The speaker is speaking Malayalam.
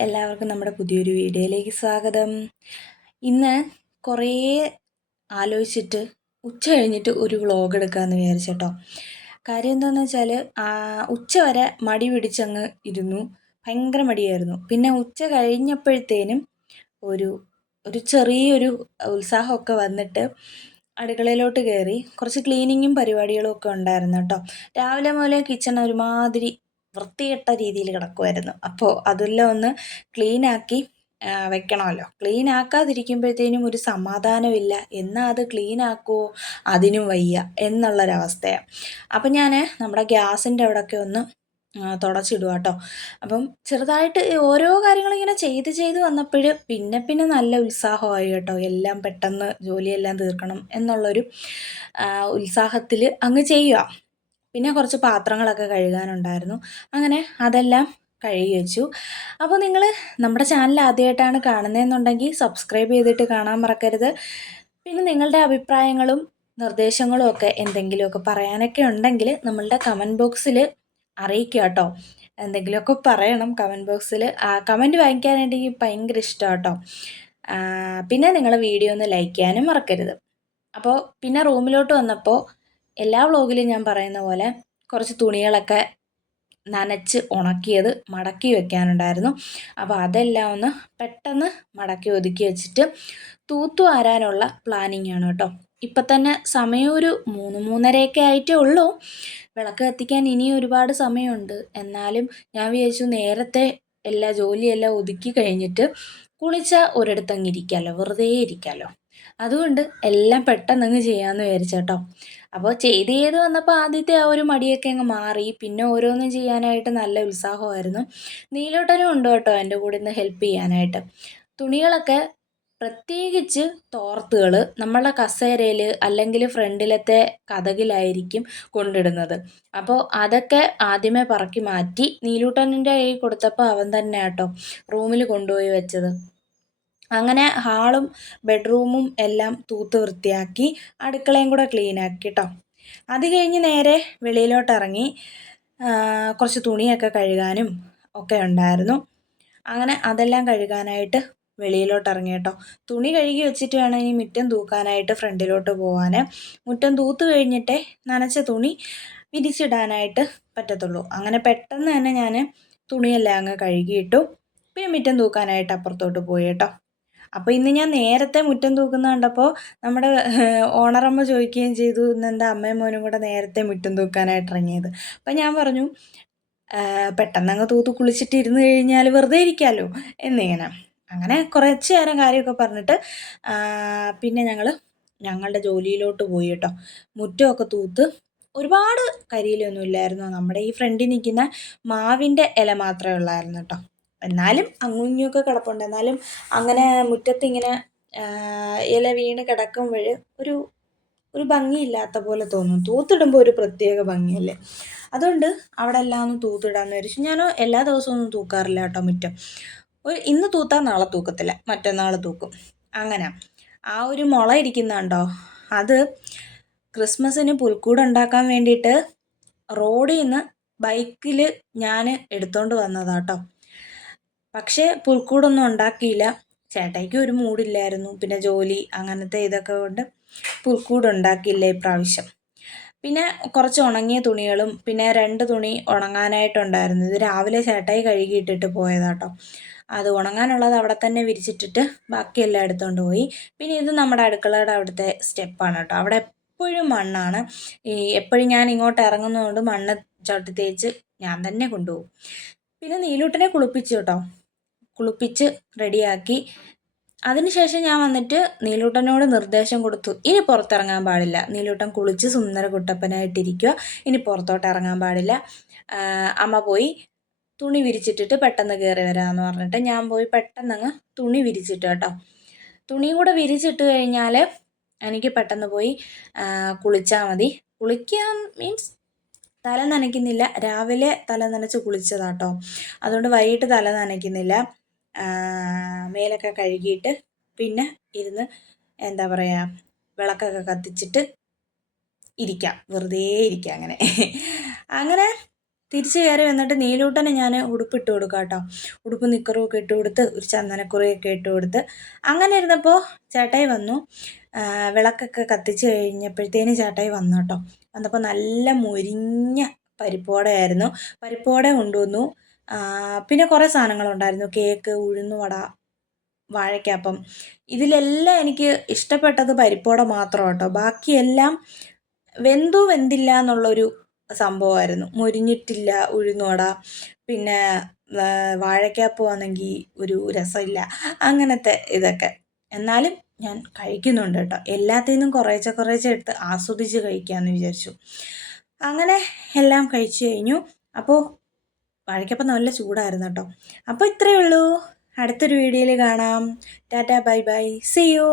എല്ലാവർക്കും നമ്മുടെ പുതിയൊരു വീഡിയോയിലേക്ക് സ്വാഗതം. ഇന്ന് കുറേ ആലോചിച്ചിട്ട് ഉച്ച കഴിഞ്ഞിട്ട് ഒരു വ്ളോഗ് എടുക്കാമെന്ന് വിചാരിച്ചേട്ടോ. കാര്യം എന്താണെന്ന് വെച്ചാൽ ഉച്ച വരെ മടി പിടിച്ചങ്ങ് ഇരുന്നു. ഭയങ്കര മടിയായിരുന്നു. പിന്നെ ഉച്ച കഴിഞ്ഞപ്പോഴത്തേനും ഒരു ഒരു ചെറിയൊരു ഉത്സാഹമൊക്കെ വന്നിട്ട് അടുക്കളയിലോട്ട് കയറി കുറച്ച് ക്ലീനിങ്ങും പരിപാടികളും ഒക്കെ ഉണ്ടായിരുന്നു കേട്ടോ. രാവിലെ മുതലേ കിച്ചൺ ഒരുമാതിരി വൃത്തികെട്ട രീതിയിൽ കിടക്കുമായിരുന്നു അപ്പോൾ അതെല്ലാം ഒന്ന് ക്ലീനാക്കി വെക്കണമല്ലോ. ക്ലീൻ ആക്കാതിരിക്കുമ്പോഴത്തേനും ഒരു സമാധാനമില്ല. എന്നാൽ അത് ക്ലീൻ ആക്കുമോ അതിനും വയ്യ എന്നുള്ളൊരവസ്ഥയാണ്. അപ്പം ഞാൻ നമ്മുടെ ഗ്യാസിന്റെ അവിടെയൊക്കെ ഒന്ന് തുടച്ചിടുക കേട്ടോ അപ്പം ചെറുതായിട്ട് ഓരോ കാര്യങ്ങളിങ്ങനെ ചെയ്ത് ചെയ്ത് വന്നപ്പോൾ പിന്നെ പിന്നെ നല്ല ഉത്സാഹമായി കേട്ടോ. എല്ലാം പെട്ടെന്ന് ജോലിയെല്ലാം തീർക്കണം എന്നുള്ളൊരു ഉത്സാഹത്തിൽ അങ്ങ് ചെയ്യുക പിന്നെ കുറച്ച് പാത്രങ്ങളൊക്കെ കഴുകാനുണ്ടായിരുന്നു. അങ്ങനെ അതെല്ലാം കഴുകി വെച്ചു. അപ്പോൾ നിങ്ങൾ നമ്മുടെ ചാനൽ ആദ്യമായിട്ടാണ് കാണുന്നതെന്നുണ്ടെങ്കിൽ സബ്സ്ക്രൈബ് ചെയ്തിട്ട് കാണാൻ മറക്കരുത്. പിന്നെ നിങ്ങളുടെ അഭിപ്രായങ്ങളും നിർദ്ദേശങ്ങളും ഒക്കെ എന്തെങ്കിലുമൊക്കെ പറയാനൊക്കെ ഉണ്ടെങ്കിൽ നമ്മളുടെ കമന്റ് ബോക്സിൽ അറിയിക്കുക കേട്ടോ. എന്തെങ്കിലുമൊക്കെ പറയണം കമന്റ് ബോക്സിൽ കമന്റ് വാങ്ങിക്കാനായിട്ട് എനിക്ക് ഭയങ്കര ഇഷ്ടമാണ് കേട്ടോ. പിന്നെ നിങ്ങൾ വീഡിയോ ഒന്ന് ലൈക്ക് ചെയ്യാനും മറക്കരുത്. അപ്പോൾ പിന്നെ റൂമിലോട്ട് വന്നപ്പോൾ എല്ലാ വ്ളോഗിലും ഞാൻ പറയുന്ന പോലെ കുറച്ച് തുണികളൊക്കെ നനച്ച് ഉണക്കിയത് മടക്കി വെക്കാനുണ്ടായിരുന്നു. അപ്പോൾ അതെല്ലാം ഒന്ന് പെട്ടെന്ന് മടക്കി ഒതുക്കി വെച്ചിട്ട് തൂത്തു വാരാനുള്ള പ്ലാനിങ് ആണ് കേട്ടോ. ഇപ്പം തന്നെ സമയം ഒരു മൂന്ന് മൂന്നരയൊക്കെ ആയിട്ടേ ഉള്ളൂ. വിളക്ക് കത്തിക്കാൻ ഇനിയും ഒരുപാട് സമയമുണ്ട്. എന്നാലും ഞാൻ വിചാരിച്ചു നേരത്തെ എല്ലാ ജോലിയെല്ലാം ഒതുക്കി കഴിഞ്ഞിട്ട് കുളിച്ച ഒരിടത്തങ്ങിരിക്കാമല്ലോ വെറുതെ ഇരിക്കാമല്ലോ അതുകൊണ്ട് എല്ലാം പെട്ടെന്ന് പെട്ടെന്നങ്ങ് ചെയ്യാമെന്ന് വിചാരിച്ചേട്ടോ. അപ്പോൾ ചെയ്ത് ചെയ്ത് വന്നപ്പോൾ ആദ്യത്തെ ആ ഒരു മടിയൊക്കെ അങ്ങ് മാറി. പിന്നെ ഓരോന്നും ചെയ്യാനായിട്ട് നല്ല ഉത്സാഹമായിരുന്നു. നീലോട്ടനും ഉണ്ട് കേട്ടോ എന്റെ കൂടെ ഇന്ന് ഹെൽപ്പ് ചെയ്യാനായിട്ട്. തുണികളൊക്കെ പ്രത്യേകിച്ച് തോർത്തുകൾ നമ്മളുടെ കസേരയിൽ അല്ലെങ്കിൽ ഫ്രണ്ടിലത്തെ കഥകിലായിരിക്കും കൊണ്ടിടുന്നത്. അപ്പോൾ അതൊക്കെ ആദ്യമേ പറക്കി മാറ്റി നീലൂട്ടനിന്റെ കയ്യിൽ കൊടുത്തപ്പോൾ അവൻ തന്നെ കേട്ടോ റൂമിൽ കൊണ്ടുപോയി വെച്ചത്. അങ്ങനെ ഹാളും ബെഡ്റൂമും എല്ലാം തൂത്ത് വൃത്തിയാക്കി അടുക്കളയും കൂടെ ക്ലീൻ ആക്കി കേട്ടോ അത് കഴിഞ്ഞ് നേരെ വെളിയിലോട്ട് ഇറങ്ങി കുറച്ച് തുണിയൊക്കെ കഴുകാനും ഒക്കെ ഉണ്ടായിരുന്നു. അങ്ങനെ അതെല്ലാം കഴുകാനായിട്ട് വെളിയിലോട്ട് ഇറങ്ങി കേട്ടോ തുണി കഴുകി വെച്ചിട്ട് വേണം ഇനി മുറ്റം തൂക്കാനായിട്ട് ഫ്രണ്ടിലോട്ട് പോകാൻ മുറ്റം തൂത്ത് കഴിഞ്ഞിട്ടേ നനച്ച തുണി വിരിച്ചിടാനായിട്ട് പറ്റത്തുള്ളൂ. അങ്ങനെ പെട്ടെന്ന് തന്നെ ഞാൻ തുണിയെല്ലാം അങ്ങ് കഴുകിയിട്ടു. പിന്നെ മുറ്റം തൂക്കാനായിട്ട് അപ്പുറത്തോട്ട് പോയി കേട്ടോ അപ്പോൾ ഇന്ന് ഞാൻ നേരത്തെ മുറ്റം തൂക്കുന്ന കണ്ടപ്പോൾ നമ്മുടെ ഓണറമ്മ ചോദിക്കുകയും ചെയ്തു ഇന്ന് എന്റെ അമ്മയും മോനും കൂടെ നേരത്തെ മുറ്റം തൂക്കാനായിട്ട് ഇറങ്ങിയത്? അപ്പം ഞാൻ പറഞ്ഞു പെട്ടെന്ന് അങ്ങ് തൂത്ത് കുളിച്ചിട്ട് ഇരുന്ന് കഴിഞ്ഞാൽ വെറുതെ ഇരിക്കാമല്ലോ എന്നിങ്ങനെ അങ്ങനെ കുറച്ച് നേരം കാര്യമൊക്കെ പറഞ്ഞിട്ട് പിന്നെ ഞങ്ങൾ ഞങ്ങളുടെ ജോലിയിലോട്ട് പോയി കേട്ടോ. മുറ്റമൊക്കെ തൂത്ത് ഒരുപാട് കരിയിലൊന്നും ഇല്ലായിരുന്നു? നമ്മുടെ ഈ ഫ്രണ്ടിൽ നിൽക്കുന്ന മാവിന്റെ ഇല മാത്രമേ ഉള്ളായിരുന്നു കേട്ടോ. എന്നാലും അങ്ങുഞ്ഞൊക്കെ കിടപ്പുണ്ട്. എന്നാലും അങ്ങനെ മുറ്റത്തിങ്ങനെ ഇല വീണ് കിടക്കുമ്പോൾ ഒരു ഒരു ഭംഗിയില്ലാത്ത പോലെ തോന്നും. തൂത്തിടുമ്പോൾ ഒരു പ്രത്യേക ഭംഗിയല്ലേ? അതുകൊണ്ട് അവിടെ എല്ലാം ഒന്ന് തൂത്തിടാമെന്ന് വിചാരിച്ചു. ഞാൻ എല്ലാ ദിവസവും ഒന്നും തൂക്കാറില്ല കേട്ടോ മുറ്റം. ഒരു ഇന്ന് തൂത്താൽ നാളെ തൂക്കത്തില്ല. മറ്റന്നാൾ തൂക്കും. അങ്ങനെ. ആ ഒരു മുള ഇരിക്കുന്നുണ്ടോ? അത് ക്രിസ്മസിന് പുൽക്കൂട് ഉണ്ടാക്കാൻ വേണ്ടിയിട്ട് റോഡിൽ നിന്ന് ബൈക്കിൽ ഞാൻ എടുത്തോണ്ട് വന്നതാട്ടോ പക്ഷേ പുൽക്കൂടൊന്നും ഉണ്ടാക്കിയില്ല. ചേട്ടായിക്ക് ഒരു മൂടില്ലായിരുന്നു. പിന്നെ ജോലി അങ്ങനത്തെ ഇതൊക്കെ കൊണ്ട് പുൽക്കൂട് ഉണ്ടാക്കിയില്ല ഇപ്രാവശ്യം. പിന്നെ കുറച്ച് ഉണങ്ങിയ തുണികളും പിന്നെ രണ്ട് തുണി ഉണങ്ങാനായിട്ടുണ്ടായിരുന്നു. ഇത് രാവിലെ ചേട്ടായി കഴുകിയിട്ടിട്ട് പോയതാട്ടോ. അത് ഉണങ്ങാനുള്ളത് അവിടെ തന്നെ വിരിച്ചിട്ടിട്ട് ബാക്കിയെല്ലാം എടുത്തുകൊണ്ട് പോയി. പിന്നെ ഇത് നമ്മുടെ അടുക്കളയുടെ അവിടുത്തെ സ്റ്റെപ്പാണ് കേട്ടോ. അവിടെ എപ്പോഴും മണ്ണാണ്. ഈ എപ്പോഴും ഞാൻ ഇങ്ങോട്ട് ഇറങ്ങുന്നതുകൊണ്ട് മണ്ണ് ചവിട്ടി തേച്ച് ഞാൻ തന്നെ കൊണ്ടുപോകും. പിന്നെ നീലൂട്ടനെ കുളിപ്പിച്ചു കേട്ടോ. കുളിപ്പിച്ച് റെഡിയാക്കി. അതിനുശേഷം ഞാൻ വന്നിട്ട് നീലൂട്ടനോട് നിർദ്ദേശം കൊടുത്തു. ഇനി പുറത്തിറങ്ങാൻ പാടില്ല. നീലൂട്ടൻ കുളിച്ച് സുന്ദര കുട്ടപ്പനായിട്ടിരിക്കുക ഇനി പുറത്തോട്ട് ഇറങ്ങാൻ പാടില്ല. അമ്മ പോയി തുണി വിരിച്ചിട്ടിട്ട് പെട്ടെന്ന് കയറി വരാമെന്ന് പറഞ്ഞിട്ട് ഞാൻ പോയി പെട്ടെന്ന് അങ്ങ് തുണി വിരിച്ചിട്ട് കേട്ടോ. തുണിയും കൂടെ വിരിച്ചിട്ട് കഴിഞ്ഞാൽ എനിക്ക് പെട്ടെന്ന് പോയി കുളിച്ചാൽ മതി. കുളിക്കാൻ മീൻസ് തല നനയ്ക്കുന്നില്ല. രാവിലെ തല നനച്ച് കുളിച്ചതാട്ടോ അതുകൊണ്ട് വൈകിട്ട് തല നനയ്ക്കുന്നില്ല. മേലൊക്കെ കഴുകിയിട്ട് പിന്നെ ഇരുന്ന് എന്താ പറയുക വിളക്കൊക്കെ കത്തിച്ചിട്ട് ഇരിക്കാം. വെറുതെ ഇരിക്കാം അങ്ങനെ. അങ്ങനെ തിരിച്ച് കയറി വന്നിട്ട് നീലൂട്ടനെ ഞാൻ ഉടുപ്പിട്ട് കൊടുക്കാം കേട്ടോ. ഉടുപ്പ് നിക്കറും ഒക്കെ ഇട്ട് കൊടുത്ത് ഒരു ചന്ദനക്കുറിയൊക്കെ ഇട്ട് കൊടുത്ത് അങ്ങനെ ഇരുന്നപ്പോൾ ചേട്ടായി വന്നു. വിളക്കൊക്കെ കത്തിച്ച് കഴിഞ്ഞപ്പോഴത്തേന് ചേട്ടായി വന്നു കേട്ടോ. വന്നപ്പോൾ നല്ല മുരിഞ്ഞ പരിപ്പോടെയായിരുന്നു. പരിപ്പോടെ കൊണ്ടുവന്നു. പിന്നെ കുറേ സാധനങ്ങളുണ്ടായിരുന്നു. കേക്ക് ഉഴുന്നുവട വാഴയ്ക്കാപ്പം. ഇതിലെല്ലാം എനിക്ക് ഇഷ്ടപ്പെട്ടത് പരിപ്പോടെ മാത്രം കേട്ടോ ബാക്കിയെല്ലാം വെന്തു വെന്തില്ല എന്നുള്ളൊരു സംഭവമായിരുന്നു. മുരിഞ്ഞിട്ടില്ല ഉഴുന്നുവട പിന്നെ വാഴയ്ക്കാപ്പം ആണെങ്കിൽ ഒരു രസമില്ല അങ്ങനത്തെ ഇതൊക്കെ. എന്നാലും ഞാൻ കഴിക്കുന്നുണ്ട് കേട്ടോ. എല്ലാത്തിൽ നിന്നും കുറേശ്ശെ കുറേശ്ശെ എടുത്ത് ആസ്വദിച്ച് കഴിക്കാമെന്ന് വിചാരിച്ചു. അങ്ങനെ എല്ലാം കഴിച്ചു കഴിഞ്ഞു. അപ്പോൾ വാഴയ്ക്കപ്പം നല്ല ചൂടായിരുന്നു കേട്ടോ അപ്പോൾ ഇത്രയേ ഉള്ളൂ. അടുത്തൊരു വീഡിയോയിൽ കാണാം. Tata bye bye. See you